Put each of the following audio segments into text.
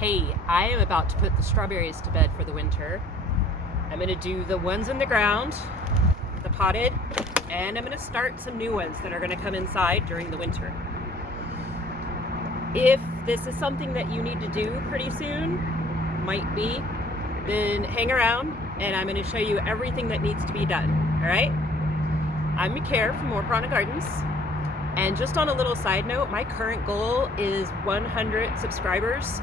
Hey, I am about to put the strawberries to bed for the winter. I'm gonna do the ones in the ground, the potted, and I'm gonna start some new ones that are gonna come inside during the winter. If this is something that you need to do pretty soon, might be, then hang around and I'm gonna show you everything that needs to be done, all right? I'm Mikair from More Prana Gardens. And just on a little side note, my current goal is 100 subscribers.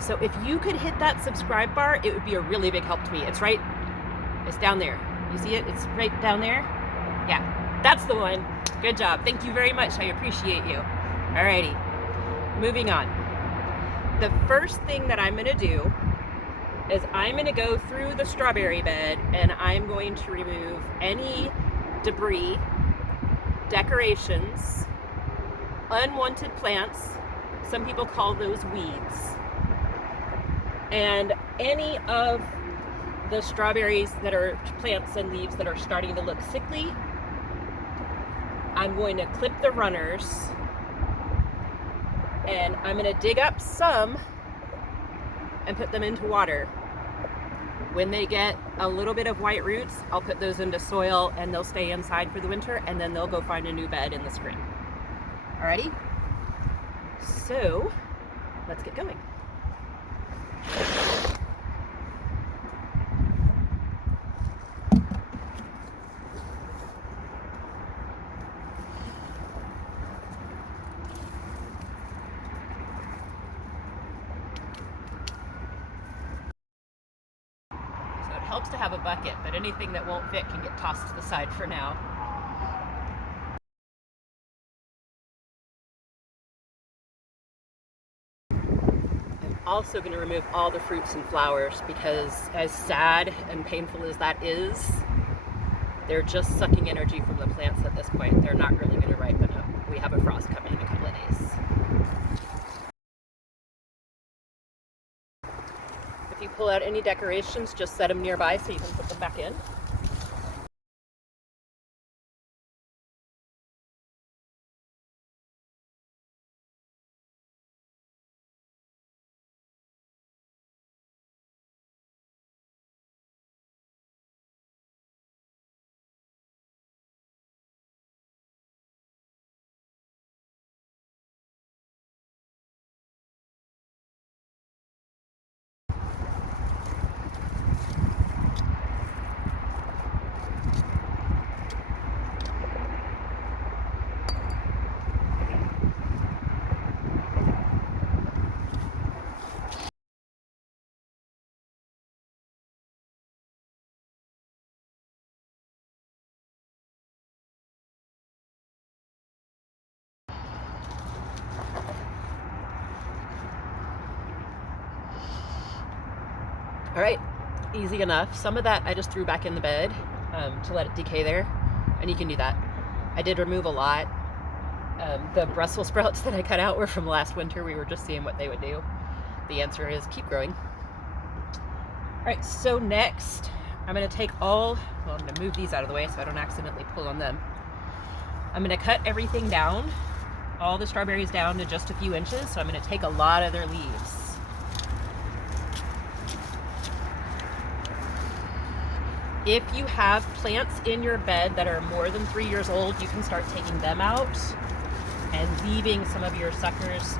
So if you could hit that subscribe bar, it would be a really big help to me. It's down there. You see it? It's right down there. Yeah, that's the one. Good job. Thank you very much. I appreciate you. Alrighty, moving on. The first thing that I'm gonna do is I'm gonna go through the strawberry bed and I'm going to remove any debris, decorations, unwanted plants. Some people call those weeds. And any of the strawberries that are plants and leaves that are starting to look sickly, I'm going to clip the runners and I'm going to dig up some and put them into water. When they get a little bit of white roots, I'll put those into soil and they'll stay inside for the winter, and then they'll go find a new bed in the spring. Alrighty? So, let's get going. So it helps to have a bucket, but anything that won't fit can get tossed to the side for now. Also going to remove all the fruits and flowers because, as sad and painful as that is, they're just sucking energy from the plants at this point. They're not really going to ripen up. We have a frost coming in a couple of days. If you pull out any decorations, just set them nearby so you can put them back in. All right, easy enough. Some of that I just threw back in the bed to let it decay there, and you can do that. I did remove a lot. The Brussels sprouts that I cut out were from last winter. We were just seeing what they would do. The answer is keep growing. All right, so next I'm gonna take I'm gonna move these out of the way so I don't accidentally pull on them. I'm gonna cut everything down, all the strawberries down to just a few inches, so I'm gonna take a lot of their leaves. If you have plants in your bed that are more than 3 years old, you can start taking them out and leaving some of your suckers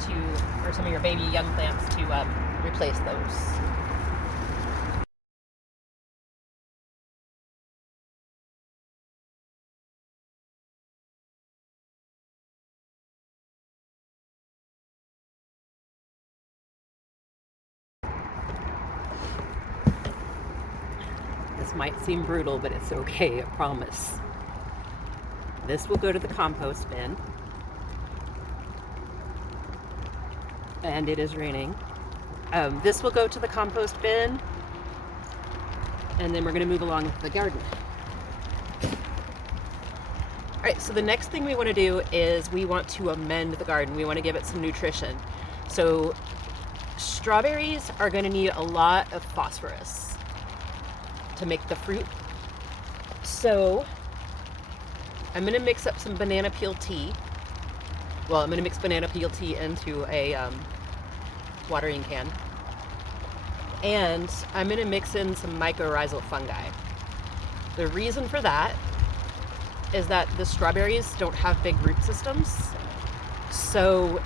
or some of your baby young plants to replace those. This might seem brutal, but it's okay, I promise. This will go to the compost bin. And it is raining. This will go to the compost bin. And then we're gonna move along with the garden. All right, so the next thing we wanna do is we want to amend the garden. We wanna give it some nutrition. So strawberries are gonna need a lot of phosphorus to make the fruit. So I'm gonna mix up some banana peel tea. Well, I'm gonna mix banana peel tea into a watering can. And I'm gonna mix in some mycorrhizal fungi. The reason for that is that the strawberries don't have big root systems, so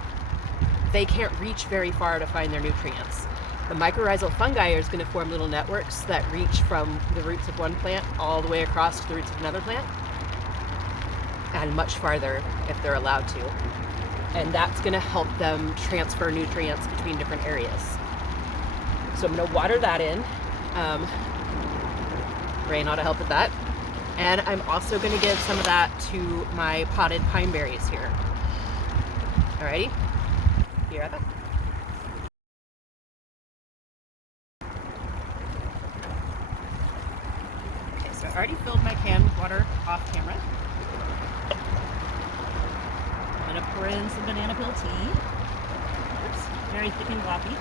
they can't reach very far to find their nutrients. The mycorrhizal fungi is going to form little networks that reach from the roots of one plant all the way across to the roots of another plant, and much farther if they're allowed to. And that's going to help them transfer nutrients between different areas. So I'm going to water that in. Rain ought to help with that. And I'm also going to give some of that to my potted pine berries here. Alrighty, here I go. Okay, so I already filled my can with water off camera. I'm going to pour in some banana peel tea. Oops, very thick and gloppy.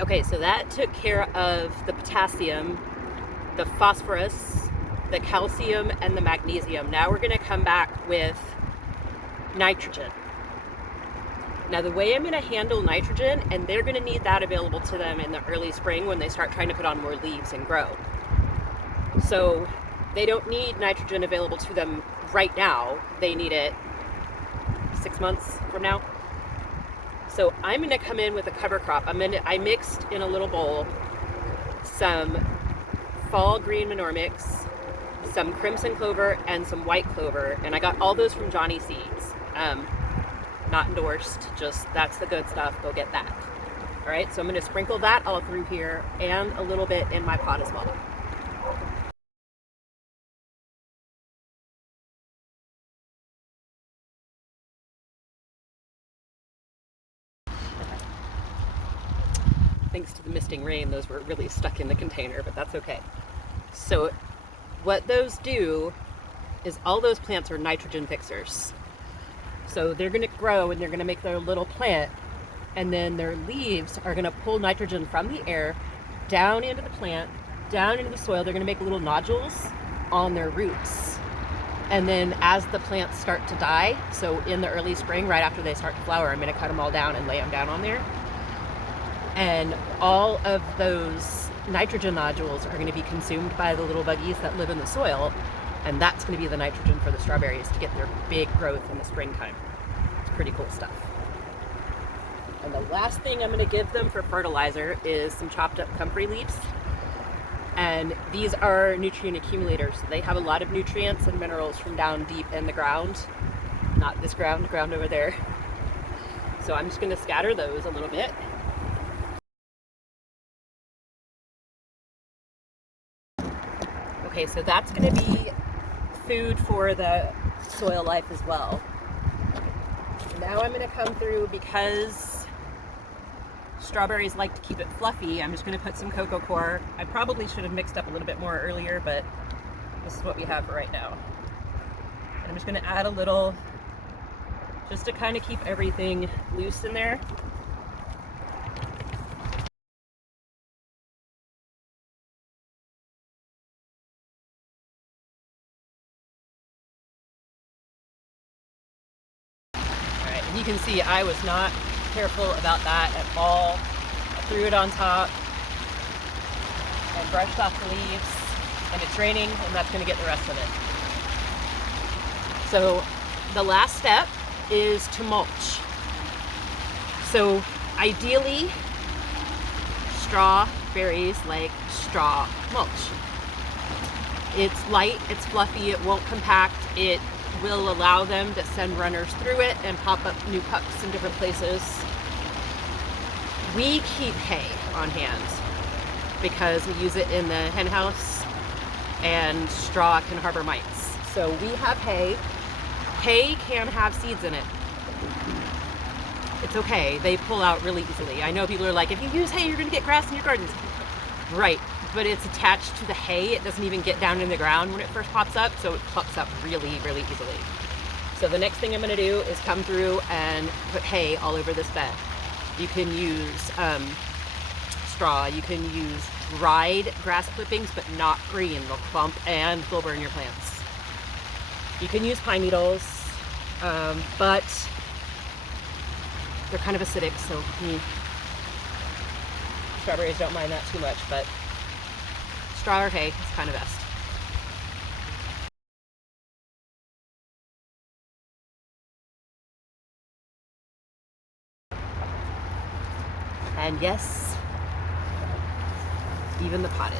Okay, so that took care of the potassium, the phosphorus, the calcium, and the magnesium. Now we're gonna come back with nitrogen. Now the way I'm gonna handle nitrogen, and they're gonna need that available to them in the early spring when they start trying to put on more leaves and grow. So they don't need nitrogen available to them right now. They need it 6 months from now. So I'm gonna come in with a cover crop. I mixed in a little bowl some fall green manure mix, some crimson clover, and some white clover. And I got all those from Johnny Seeds. Not endorsed, just that's the good stuff, go get that. All right, so I'm gonna sprinkle that all through here and a little bit in my pot as well. Thanks to the misting rain, those were really stuck in the container, but that's okay. So what those do is all those plants are nitrogen fixers. So they're gonna grow and they're gonna make their little plant, and then their leaves are gonna pull nitrogen from the air down into the plant, down into the soil. They're gonna make little nodules on their roots. And then as the plants start to die, so in the early spring, right after they start to flower, I'm gonna cut them all down and lay them down on there. And all of those nitrogen nodules are going to be consumed by the little buggies that live in the soil, and that's going to be the nitrogen for the strawberries to get their big growth in the springtime. It's pretty cool stuff. And the last thing I'm going to give them for fertilizer is some chopped up comfrey leaves. And these are nutrient accumulators. They have a lot of nutrients and minerals from down deep in the ground. Not this ground, the ground over there. So I'm just going to scatter those a little bit. Okay, so that's going to be food for the soil life as well. Now I'm going to come through, because strawberries like to keep it fluffy, I'm just going to put some cocoa coir. I probably should have mixed up a little bit more earlier, but this is what we have for right now. And I'm just going to add a little, just to kind of keep everything loose in there. You can see I was not careful about that at all. I threw it on top and brushed off the leaves, and it's raining, and that's going to get the rest of it. So the last step is to mulch. So ideally, strawberries like straw mulch. It's light, it's fluffy, it won't compact, it will allow them to send runners through it and pop up new pups in different places. We keep hay on hand because we use it in the hen house, and straw can harbor mites. So we have hay Hay can have seeds in it. It's okay. They pull out really easily. I know people are like, if you use hay, you're going to get grass in your gardens. Right, but it's attached to the hay. It doesn't even get down in the ground when it first pops up, so it pops up really, really easily. So the next thing I'm going to do is come through and put hay all over this bed. You can use straw. You can use dried grass clippings, but not green. They'll clump and they'll burn your plants. You can use pine needles, but they're kind of acidic, so strawberries don't mind that too much, but straw or hay is kind of best. And yes, even the potted.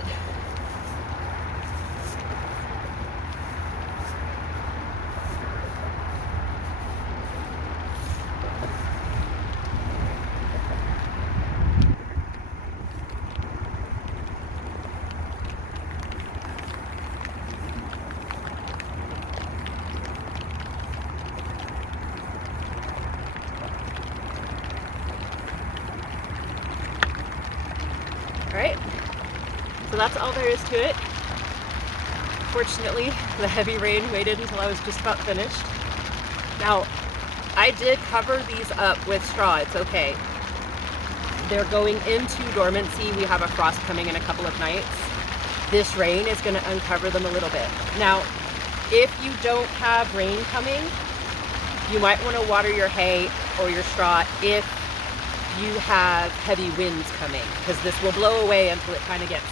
Alright, so that's all there is to it. Fortunately, the heavy rain waited until I was just about finished. Now, I did cover these up with straw, it's okay. They're going into dormancy. We have a frost coming in a couple of nights. This rain is going to uncover them a little bit. Now, if you don't have rain coming, you might want to water your hay or your straw if you have heavy winds coming, because this will blow away until it kind of gets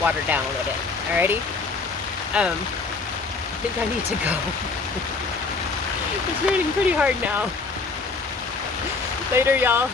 watered down a little bit. Alrighty? I think I need to go. It's raining pretty hard now. Later, y'all.